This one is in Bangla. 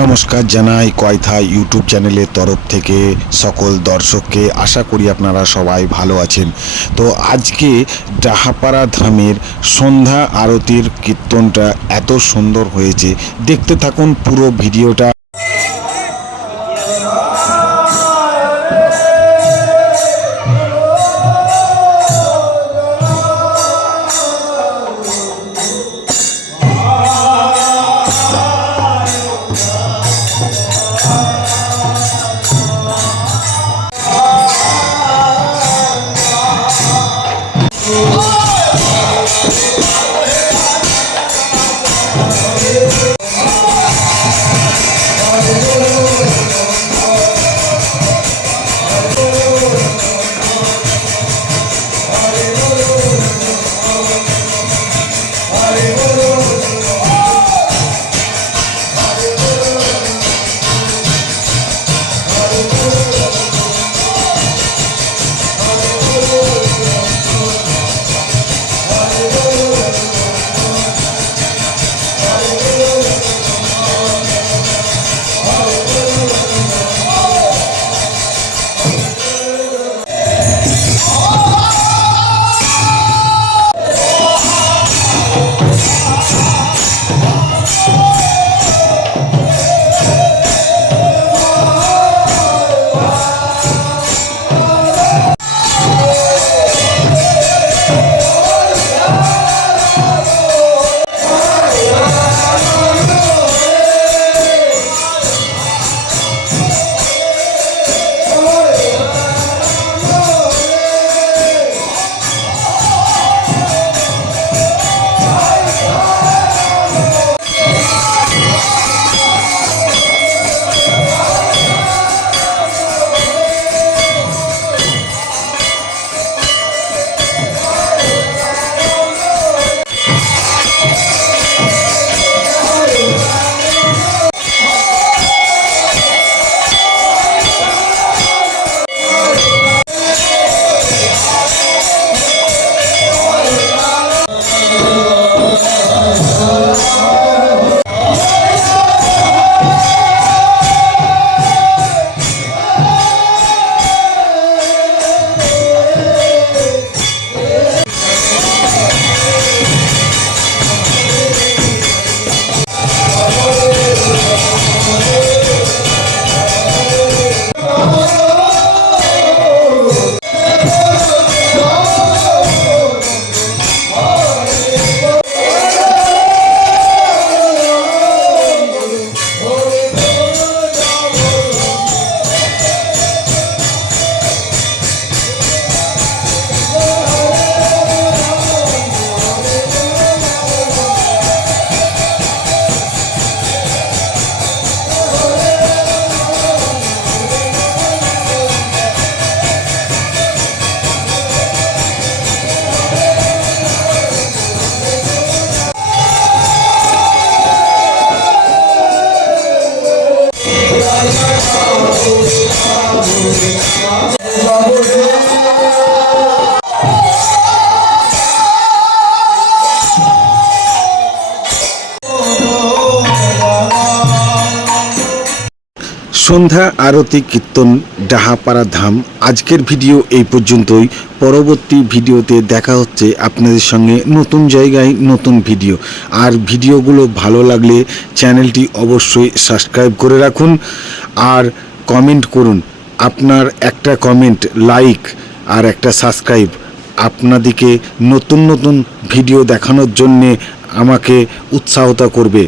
নমস্কার জানাই কয়থা ইউটিউব চ্যানেলের তরফ থেকে সকল দর্শককে। আশা করি আপনারা সবাই ভালো আছেন। তো আজকে ডাহাপাড়া ধামের সন্ধ্যা আরতির কীর্তনটা এত সুন্দর হয়েছে, দেখতে থাকুন পুরো ভিডিওটা। সন্ধ্যা আরতি কীর্তন ডাহাপাড়া ধাম। আজকের ভিডিও এই পর্যন্তই। পরবর্তী ভিডিওতে দেখা হচ্ছে আপনাদের সঙ্গে নতুন জায়গায় নতুন ভিডিও। আর ভিডিওগুলো ভালো লাগলে চ্যানেলটি অবশ্যই সাবস্ক্রাইব করে রাখুন আর কমেন্ট করুন। আপনার একটা কমেন্ট, লাইক আর একটা সাবস্ক্রাইব আপনাদেরকে নতুন নতুন ভিডিও দেখানোর জন্যে আমাকে উৎসাহিত করবে।